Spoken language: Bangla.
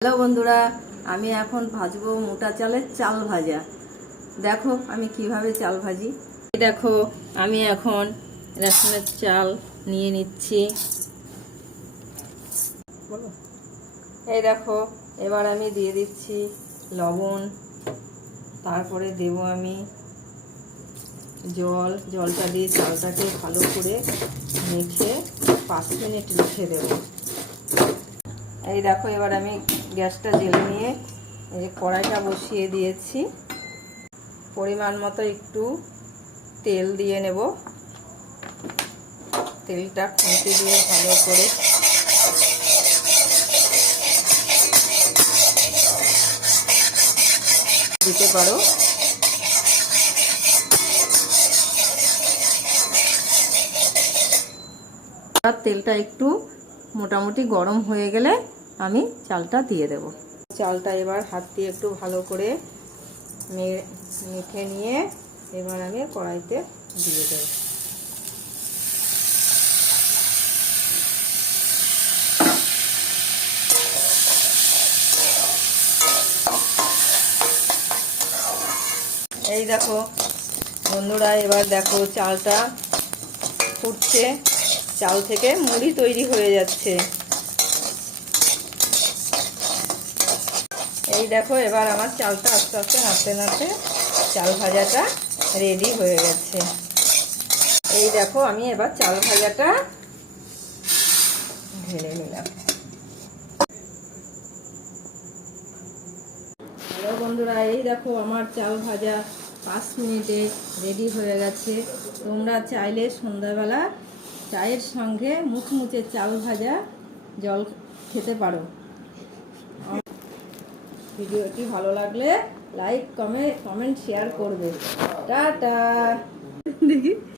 হ্যালো বন্ধুরা, আমি এখন ভাজবো মোটা চালের চাল ভাজা। দেখো আমি কিভাবে চাল ভাজি। দেখো আমি এখন রেশনের চাল নিয়ে নিচ্ছি। এই দেখো এবার আমি দিয়ে দিচ্ছি লবণ, তারপরে দেব আমি জলটা দিয়ে চালটাকে ভালো করে মেখে 5 মিনিট রেখে দেবো। এই দেখো এবার আমি গ্যাসটা জ্বেলে নিয়ে এই যে কড়াইটা বসিয়ে দিয়েছি। পরিমাণ মতো একটু তেল দিয়ে নেব। তেলটা খুন্তি দিয়ে ভালো করে দিতে পারো। আর তেলটা একটু মোটামুটি গরম হয়ে গেলে আমি চালটা দিয়ে দেব। চালটা এবার হাত দিয়ে একটু ভালো করে মেখে নিয়ে এবার আমি কড়াইতে দিয়ে দেব। এই দেখো বন্ধুরা, এবার দেখো চালটা ফুটছে, চাল থেকে মুড়ি তৈরি হয়ে যাচ্ছে। এই দেখো এবার আমার চালটা আস্তে আস্তে নাড়তে নাড়তে চাল ভাজাটা রেডি হয়ে গেছে। এই দেখো আমি এবার চাল ভাজাটা ঢেলে নিলাম। হ্যালো বন্ধুরা, এই দেখো আমার চাল ভাজা 5 মিনিটে রেডি হয়ে গেছে। তোমরা চাইলে সন্ধ্যাবেলা চায়ের সঙ্গে মুচমুচে চাল ভাজা জল খেতে পারো। ভিডিওটি ভালো লাগলে লাইক কমেন্ট শেয়ার করবে। টাটা। দেখি।